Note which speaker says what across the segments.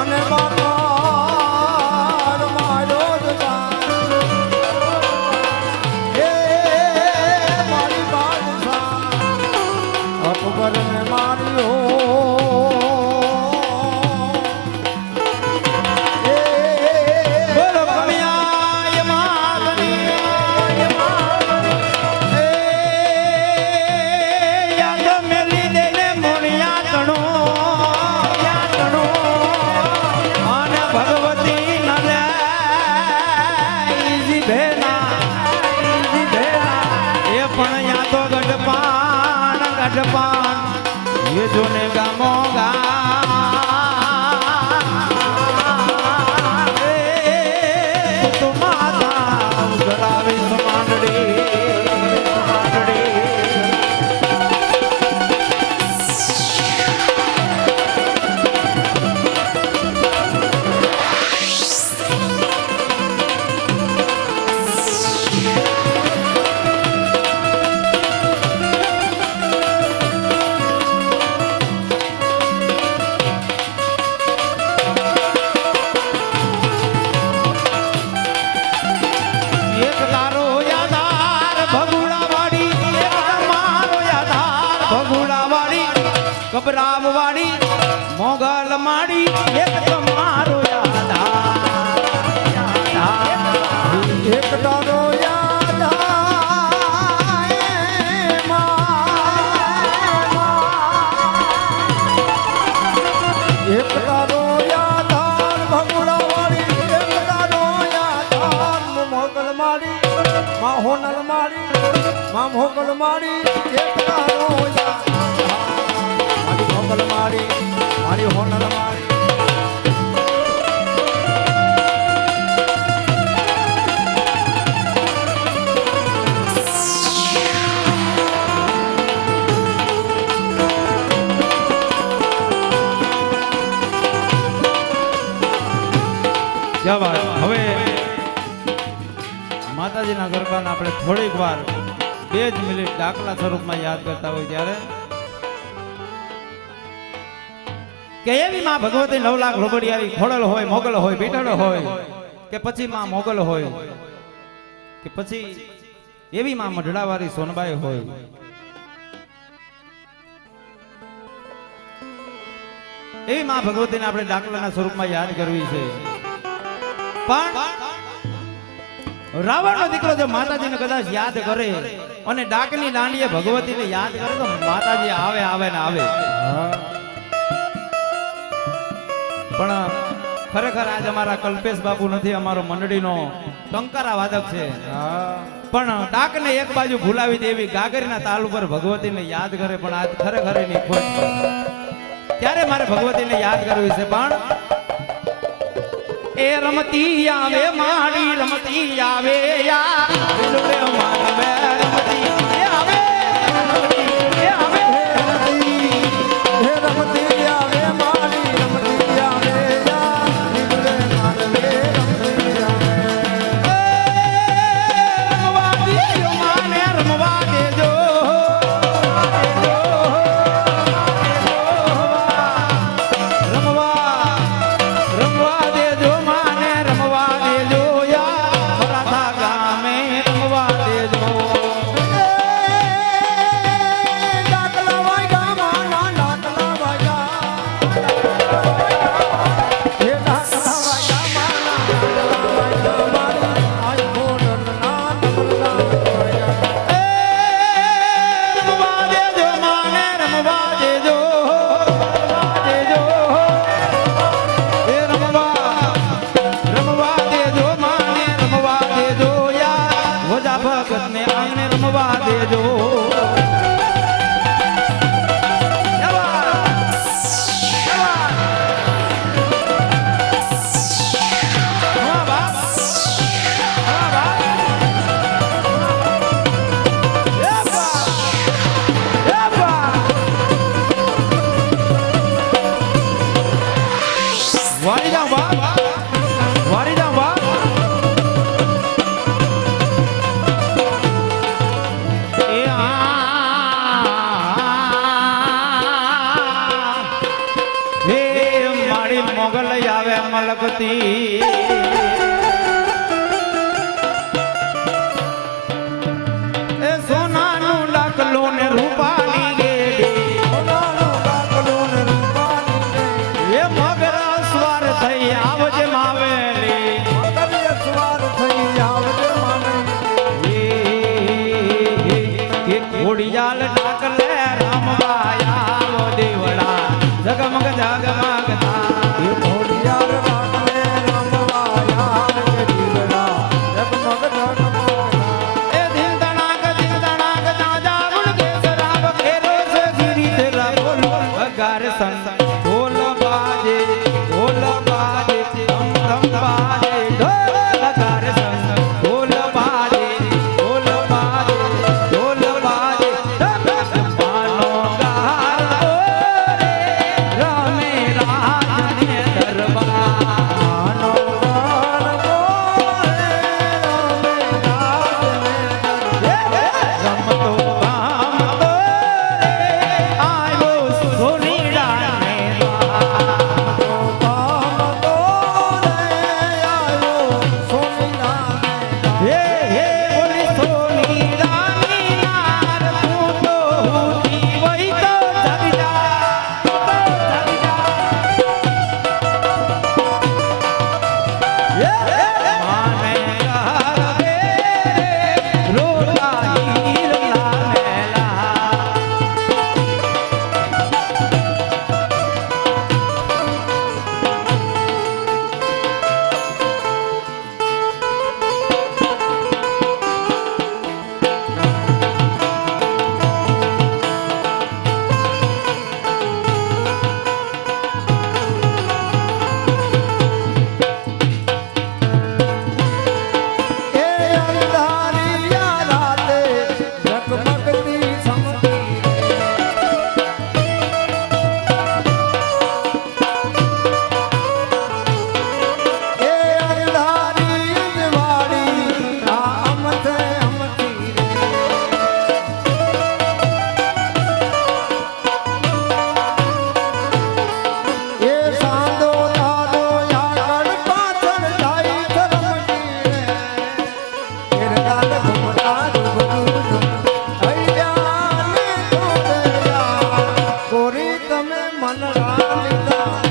Speaker 1: અને બાપા.
Speaker 2: ગઢપાણ ગઢપાણ એ જોને ગામો ગા કબરાવ વાળી મોગલ માડી એક તમારો યાદાર યાદાર
Speaker 1: એક તારો. એક તારો યાદ આર ભગુડા વાળી એક તારો યાદ મોગલ મારી માં હોનલ મારી માં મોગલ મારી એક
Speaker 2: માતાજીના આપણે થોડીક વાર બે જ મિનિટ દાખલા સ્વરૂપમાં યાદ કરતા હોય ત્યારે. કે એવી માં ભગવતી નવ લાખ લોબડિયારી ખોડલ હોય, મોગલ હોય, પીઠળ હોય, કે પછી માં મોગલ હોય, કે પછી એવી માં મઢડાવાળી સોનબાઈ હોય. એવી માં ભગવતીને આપણે દાખલાના સ્વરૂપમાં યાદ કરવી છે. પણ રાવણનો દીકરો જે માતાજીને કદાચ યાદ કરે અને ડાકની દાંડીએ ભગવતીને યાદ કરે તો માતાજી આવે આવે ને આવે. પણ ખરેખર આજ અમારા કલ્પેશ બાપુ નથી, અમારો મંડળીનો ટંકારા વાદક છે. પણ ડાકને એક બાજુ ભૂલાવી દેવી ગાગરીના તાલ ઉપર ભગવતીને યાદ કરે, પણ આજ ખરેખર એની ખોટ ત્યારે મારે ભગવતીને યાદ કરવી છે. પણ એ રમતી આવે માડી રમતી આવે યા મને આને રમવા દેજો. Vai dar uma મલકતી એ સોનાનું લાકલું એ મગર સ્વાર થઈ આવજે માવેલી. ઘોડિયાલ ડાકલે રામબાયા દેવડા. જગમગ જગમગતા મન
Speaker 1: રાલીધા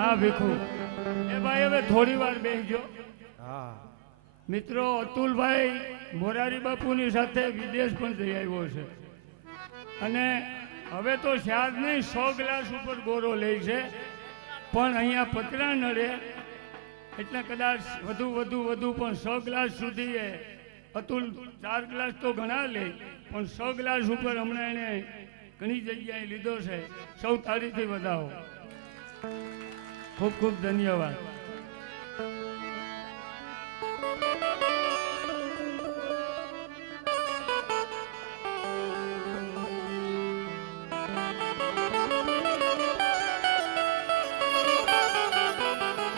Speaker 3: હા ભીખુ. એ ભાઈ હવે થોડી વાર બેસજો હા. મિત્રો અતુલભાઈ મોરારી બાપુની સાથે વિદેશ પણ જઈ આવ્યો છે. અને હવે તો શાયદ નહીં સો ગ્લાસ ઉપર ગોરો લે છે. પણ અહીંયા પતરા નડે. એટલે કદાચ વધુ વધુ વધુ પણ સો ગ્લાસ સુધી એ અતુલ ચાર ગ્લાસ તો ઘણા લે પણ સો ગ્લાસ ઉપર હમણાં એણે ઘણી જગ્યાએ લીધો છે. સૌ તારીથી વધાવો. ખૂબ ખૂબ ધન્યવાદ.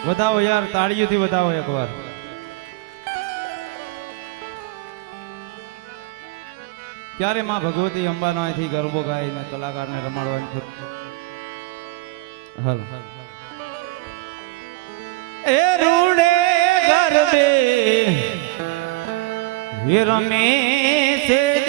Speaker 2: વધાવો યાર, તાળીઓથી વધાવો એકવાર. ક્યારે માં ભગવતી અંબાનો ગરબો ગાઈને કલાકારને રમાડવાની હાલ હાલ. એ રૂડે ગરબે છે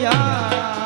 Speaker 2: કનૈયા